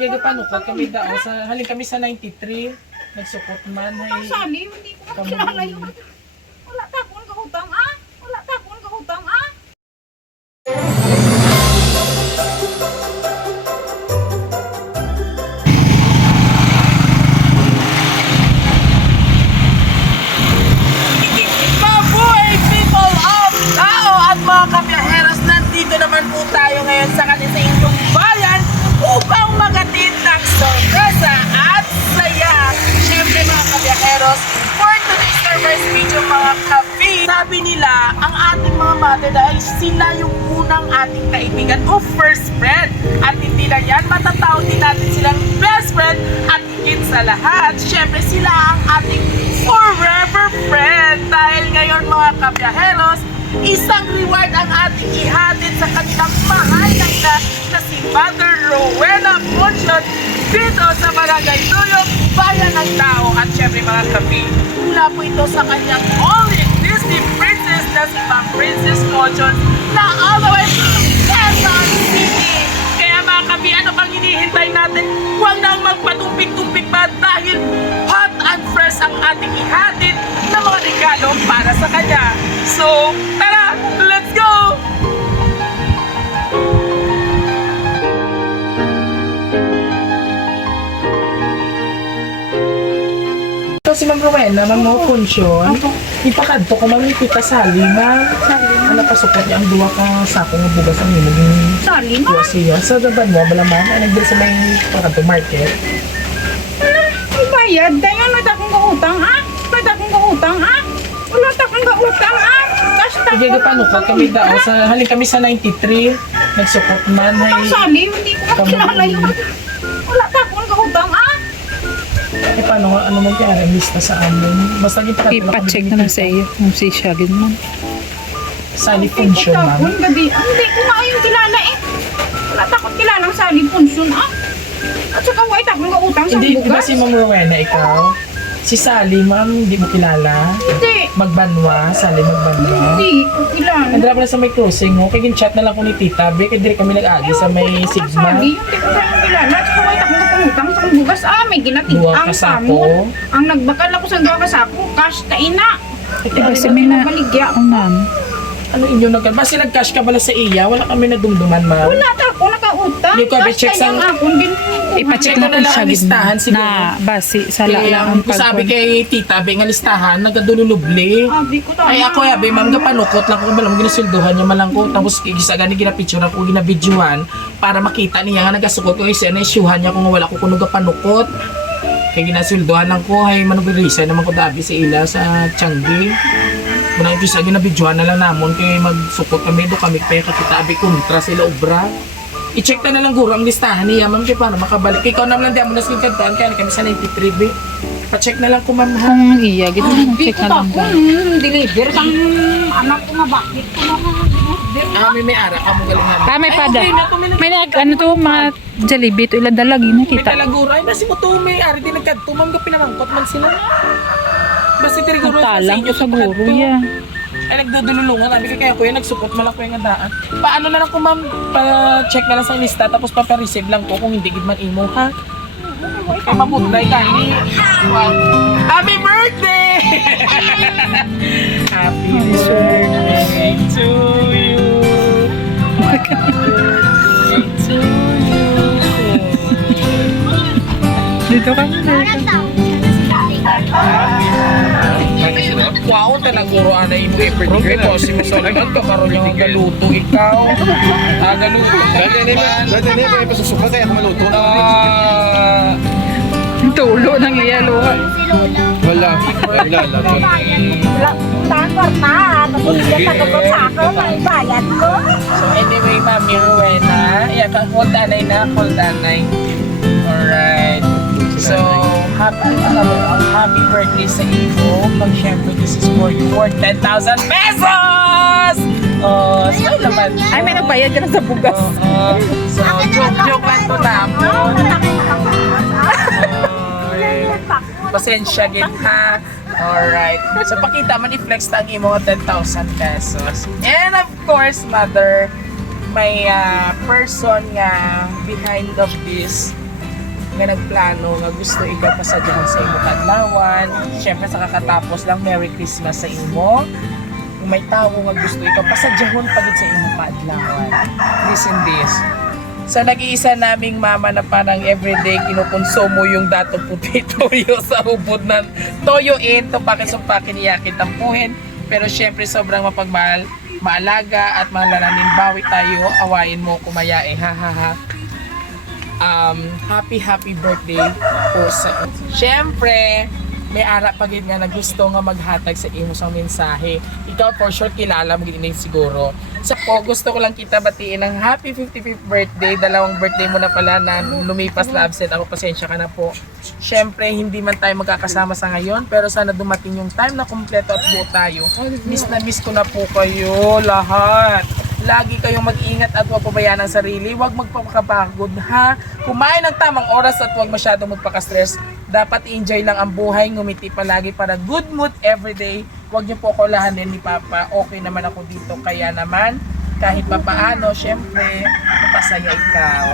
Sige, paano kami dao sa halin kami sa 93. Nagsupot man Ang ay sali, hindi ko makilala yun. Wala ta akong kahutang ah. Wala ta akong kahutang ah. Mabuhay people of Tao at mga kabiyaheros, nandito naman po tayo ngayon sa inyong bayan upang magatid ng sorpresa at saya. Siyempre mga kabiyaheros, for today's surprise video mga kabi, sabi nila ang ating mga mother dahil sila yung unang ating kaibigan o first friend. At hindi na yan, matatawag din natin silang best friend at higit sa lahat, siyempre sila ang ating forever friend. Dahil ngayon mga kabiyaheros, isang reward ang ating ihatid sa kanilang mahal na si Mother Rowena Ponchon dito sa Barangay Tuyok, Bayan ng Tao. At syempre mga kapi, mula po ito sa kanyang only Disney princess na si Ma'am Princess Ponchon na all the way from Quezon City. Kaya mga kapi, ano pang hinihintay natin? Huwag nang magpatumpik-tumpik pa dahil hot and fresh ang ating ihatid na mga regalo para sa kanya. So, tara! Let's go! Ito si Ma'am Rowena, Ma'am Ponchon. Ipakadto ko Ma'am Tita Sally na ano pasukot niya ang duwa ka sakong bugas ang maging Sali ma. siya. Sa daban mo, malaman, ay nagdala sa may pakadto market. Ang bayad, dahil wala ta akong kahutang ah. Wala ta akong kahutang ah. Wala ta akong kahutang ah. Basta Sige, paano kami dao sa halin kami sa 93. Nagsupot man Ang ay sali, hindi ko makilala yun. Wala ta akong kahutang ah. paano ano mo kaya ang lista sa amin. Basta ipa-check na lang sa iyo kung si Shagin man. Sally Hindi Ponchon, ko ma'am. tapon gabi. Hindi ko nga yung kilala eh. Wala ta akong kilalang Sali Ponchon ah. At saka wala ta akong kahutang sa Hindi, di ba bugas. si Ma'am Rowena, ikaw? Si Sally, ma'am, hindi mo kilala? Hindi. Magbanwa, Sally Magbanwa. Hindi ko kilala. Nandala ko na sa may crossing mo, kaya chat na lang ko ni Tita Be, kaya dire kami nag-agi sa may Sigma. Sabi, hindi ko kayong kilala. At saka wala akong kahutang sa bugas. Ah, may ginatig Duwa ang ka sako. samon. Ang nagbakal ako sa duwa kasako. Cash kaina. Diba si Mina, Baligya. ang nan. Ano inyo nag basta nag-cash ka bala sa iya, wala kami nadumduman, ma'am. Wala ta ako nakautang. Hindi ko, Cash check kayang sa- akong din. Ipa-check ko na na kung lang ang Shagin listahan, man. siguro. Na basi sa Kaya lang ang ang sabi pagkon. kay Tita Be nga listahan, nagadululubli. Sabi ko tayo. Ay ako yabe, ma'am, gapanukot lang ko balang ginasilduhan niya malang ko. Tapos kisa gani ginapicture ako, ginabidyohan para makita niya nga nagasukot ko isa na isyuhan niya kung wala ko kuno gapanukot. Kaya ginasilduhan lang ko, ay manubirisa naman ko dabi sa ila sa Tianggi. Muna yung isa ginabidyohan na lang namon kay magsukot kami do kami kaya kakitabi kontra sila obra. I-check na lang guro ang listahan niya, ma'am, kaya paano makabalik. Ikaw naman lang di mo nasking kantuan kaya kami sa 93 be. Pa-check na lang ko, ma'am, ha? Kung iya, gito na Sabi check ko na lang tapon. ba. Deliver kang anak ko nga bakit ko na deliver. May ara ka mo galing namin. May Ay, pada. okay na, kung May nag, ano to, mga Jollibee to, ilan dalagi na May kita. talagura. Ay, nasi mo to, may ari din nagkadto. Ma'am, pinamangkot man sila. Basta tiriguro Talang ko sa guro, yeah. Ay, nagdudululungan. Sabi kaya kuya, nagsupot mo lang ko yung daan. Paano na lang ko, ma'am, pa-check na lang sa lista, tapos pa-receive lang ko kung hindi gid man imo, ha? Kaya mabunday ka, ni. Wow. Happy birthday! Happy birthday to you. Happy birthday to you. Dito ka na. Wow, talaguro ana imo i-birthday kasi mo sa lagat ka karon yung galuto ikaw. Galuto. Dati na may pasusuka kaya ako maluto. Tulo ng iyalo. Wala. Wala. Tanggap na. Tapos sagot sa ako. May bayad ko. So anyway, Mami Rowena, hold anay na, hold anay. Alright. So, happy birthday sa iyo. Pag syempre, this is for you worth 10,000 pesos! Oh, smile naman. Ay, may nagbayad ka na sa bugas. So, joke lang to namin. Pasensya gid ha. Alright. So pakita man i-flex ta ang imo 10,000 pesos. And of course, mother, may person nga behind of this nga nagplano nga gusto ikaw pasadyahan sa imo kadlawan. Syempre sa kakatapos lang Merry Christmas sa imo. Kung may tao nga gusto ikaw pasadyahon pagit sa imo kadlawan. Listen this. Sa nag-iisa naming mama na parang everyday kinukonsumo yung dato puti toyo sa ubod ng toyoin, tupakin-sumpakin, iyakin, tampuhin. Pero syempre sobrang mapagmahal, maalaga at mahalalanin. Bawi tayo, awayin mo, kumayain, ha ha ha. Happy birthday po sa syempre may ara pagid nga na gusto nga maghatag sa imo sa mensahe. Ikaw for sure kilala mo gid siguro. Sa po gusto ko lang kita batiin ng happy 55th birthday. Dalawang birthday mo na pala na lumipas na absent ako. Pasensya ka na po. Syempre hindi man tayo magkakasama sa ngayon pero sana dumating yung time na kumpleto at buo tayo. Miss na miss ko na po kayo lahat. Lagi kayong mag-ingat at huwag pabayaan ang sarili. Huwag magpapakapagod ha. Kumain ng tamang oras at huwag masyadong magpaka-stress. Dapat enjoy lang ang buhay. Ngumiti palagi para good mood everyday. Huwag niyo po ako lahanin ni Papa. Okay naman ako dito. Kaya naman, kahit papaano, syempre, mapasaya ikaw.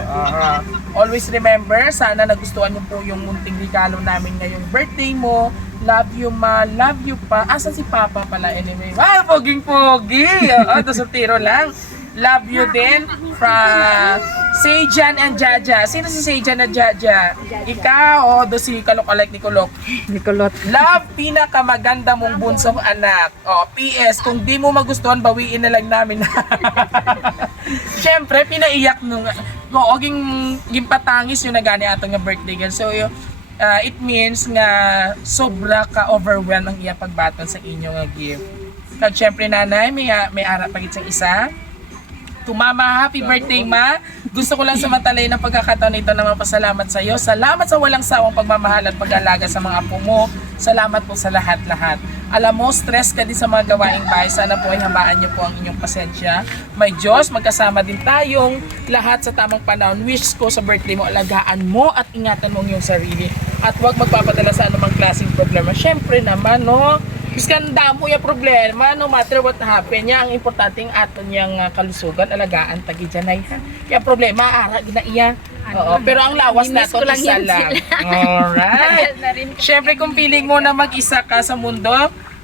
Always remember, sana nagustuhan niyo po yung munting regalo namin ngayong birthday mo. Love you ma, love you pa. Asan si Papa pala anyway? Wow, poging-pogi! Ito sa tiro lang. Love you din from Sejan and Jaja. Sino si Sejan and Jaja? Ikaw o do si Kalok-alike ni Kulok? Nicolot. Love, pinakamaganda mong bunsong anak. O, PS, kung di mo magustuhan, bawiin na lang namin. Siyempre, pinaiyak nung ging patangis yung nagani atong nga birthday girl. So, it means nga sobra ka overwhelmed ang iya pagbaton sa inyo nga gift. Kag syempre nanay, may ara pagit sa isa. Tumama, happy birthday ma. Gusto ko lang samantalay ng pagkakataon nito na mapasalamat sa iyo. Salamat sa walang sawang pagmamahal at pag-alaga sa mga apo mo. Salamat po sa lahat-lahat. Alam mo, stress ka din sa mga gawaing bahay. Sana po ay hamaan niyo po ang inyong pasensya. May Diyos, magkasama din tayong lahat sa tamang panahon. Wish ko sa birthday mo, alagaan mo at ingatan mo ang iyong sarili. At huwag magpapadala sa anumang klaseng problema. Syempre naman, no? Biskan damo yung problema, no matter what happen niya, ang importanteng aton niyang kalusugan, alagaan, tagidyanay ha. Kaya problema, ara, ginaiya. Oo, pero ang lawas nato isa lang. Alright. Siyempre kung feeling mo na mag-isa ka sa mundo,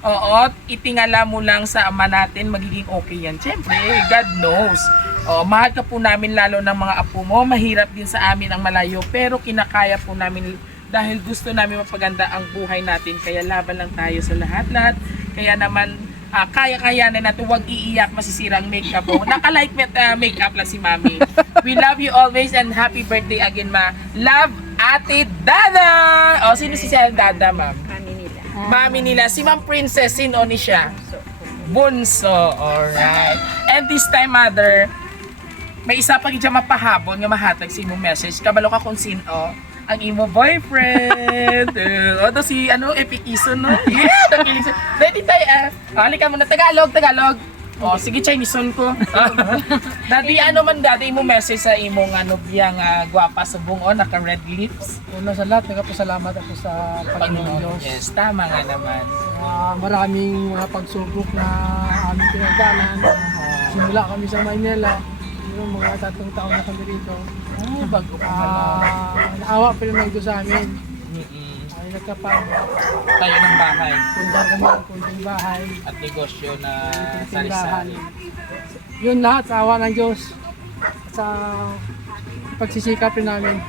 oo, itingala mo lang sa ama natin, magiging okay yan. Siyempre, God knows. Oo, mahal ka po namin lalo ng mga apo mo, mahirap din sa amin ang malayo, pero kinakaya po namin dahil gusto namin mapaganda ang buhay natin. Kaya laban lang tayo sa lahat-lahat. Kaya naman, kaya-kaya na natin. Huwag iiyak, masisira ang makeup mo. Naka-like makeup lang si Mami. We love you always and happy birthday again, Ma. Love, Ate Dada! O, sino si Dada, Ma'am? Mami nila. Mami nila. Si Ma'am Princess, sino ni siya? Bunso. Alright. And this time, Mother, may isa pag siya mapahabon nga mahatag sa imong message. Kabalo ka kung sino ang imo boyfriend. O to si Epic Ison, no? Yeah, nakilig siya. Ready tayo halika muna, Tagalog. O, sige, Chineseon ko. Dati, dati imo message sa imong biyang gwapa sa bungon, naka-red lips. Una sa lahat, nagpasalamat ako sa Panginoon Diyos. Yes, tama nga naman. Maraming mga pagsubok na aming pinagdaanan. Simula kami sa Maynila. Yung mga 3 taon na kami rito. Bago pa pala. Naawa pa rin ng Diyos sa amin. Ay nagkapag. Tayo ng bahay. Pundar kami ng kunting bahay. At negosyo na Tindahan. sari-sari. Yun lahat sa awa ng Diyos. Sa pagsisikapin namin.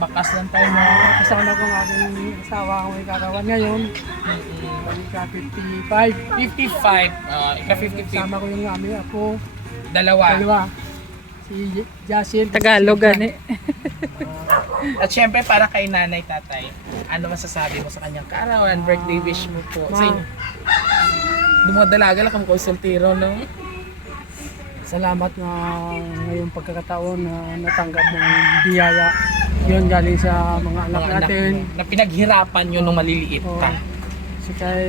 Bakas lang tayo mo. Kasama ko ang aking asawa ang may kakawan ngayon. Balik ka 55. 55. Ika-55. Kasama ko yung aming ako. Dalawa. Si Jacil. Tagalog gani. At syempre para kay nanay, tatay, ano masasabi mo sa kanyang kaarawan, birthday wish mo po? Sa inyo. Dumadalaga lang kung konsultiro, no? Salamat na ngayong pagkakataon na natanggap mo ang biyaya. Yun galing sa mga anak Mga anak natin. mo, na pinaghirapan nyo nung maliliit Oh, pa. si kay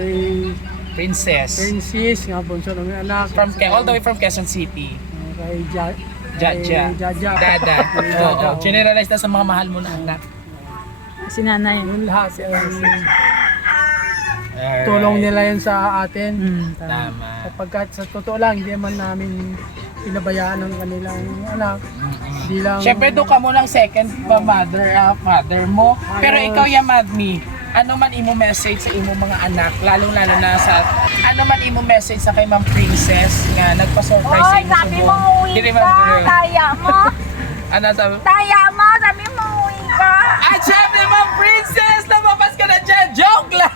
Princess. Princess, nga bunso ng mga anak. All the way from Quezon City. Kay Jaja. Jaja. Dada. Kay Jaja, Oo. Generalize na sa mga mahal mo na anak. Si nanay. Yun lahat. Alright. Tulong nila yun sa atin. Tama. Tama. Sapagkat sa totoo lang, hindi man namin pinabayaan ng kanilang anak. Hindi lang... Siyempre doon ka mo ng second mother mo. Pero ikaw yan, Madmi, ano man imo message sa imo mga anak, lalong-lalo na sa ano man imo message sa kay Ma'am Princess nga nagpa-surprise sa Oy, inyo sabi subong. mo uwi Dili ka, man taya mo. ano sabi? Taya mo, sabi mo uwi ka. At syempre, Ma'am Princess, lumabas ka na dyan. Joke lang!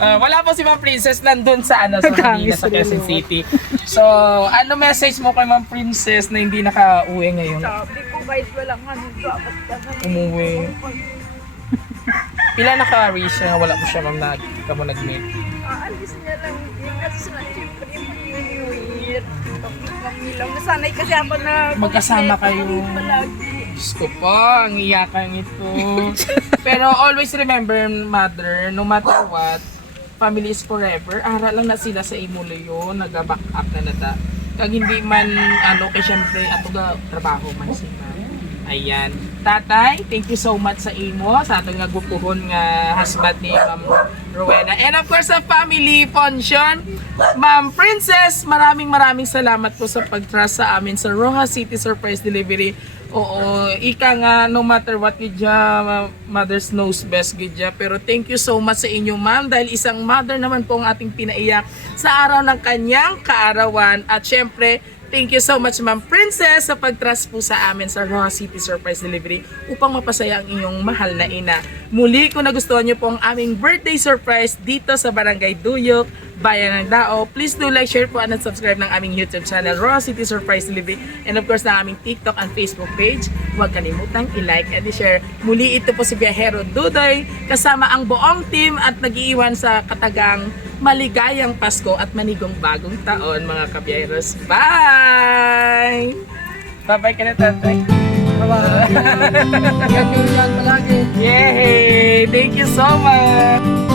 Wala po si Ma'am Princess nandun sa ano sa Manila, sa Quezon City. So, ano message mo kay Ma'am Princess na hindi naka-uwi ngayon? Sabi ko guys, walang ano, dapat ka na. Umuwi. Pila naka-reach na wala po siya, ma'am, na ka mo nag-meet? Aalis niya lang din kasi na siyempre New Year. Lang. Nasanay kasi ako na Magkasama kayo. Palagi. Diyos ko po, ang iyakan ito. Pero always remember, mother, no matter what, family is forever. Ara lang na sila sa imulo yun, nag-back up na nata. Kag hindi man, ano, kay syempre, ato ga trabaho man sila. Ayan. Tatay, thank you so much sa imo, sa atong nga gupuhon nga husband ni Ma'am Rowena. And of course, sa family function, Ma'am Princess, maraming salamat po sa pag-trust sa amin sa Roja City Surprise Delivery. Oo, ika nga, no matter what gidya, mother's knows best gidya. Pero thank you so much sa inyo, ma'am, dahil isang mother naman po ang ating pinaiyak sa araw ng kanyang kaarawan. At syempre, thank you so much, Ma'am Princess, sa pag-trust po sa amin sa Roja City Surprise Delivery upang mapasaya ang inyong mahal na ina. Muli, kung nagustuhan niyo po ang aming birthday surprise dito sa Barangay Duyok, Bayan ng Dao, please do like, share po, and subscribe ng aming YouTube channel, Roja City Surprise Delivery, and of course ng aming TikTok and Facebook page. Huwag kalimutang i-like and i-share. Muli, ito po si Biyahero Dudoy, kasama ang buong team at nag-iiwan sa katagang maligayang Pasko at manigong bagong taon, mga kabiyeros. Bye! Bye-bye ka na, tatay. Bye-bye. Ingat nyo yan palagi. Yay! Thank you so much!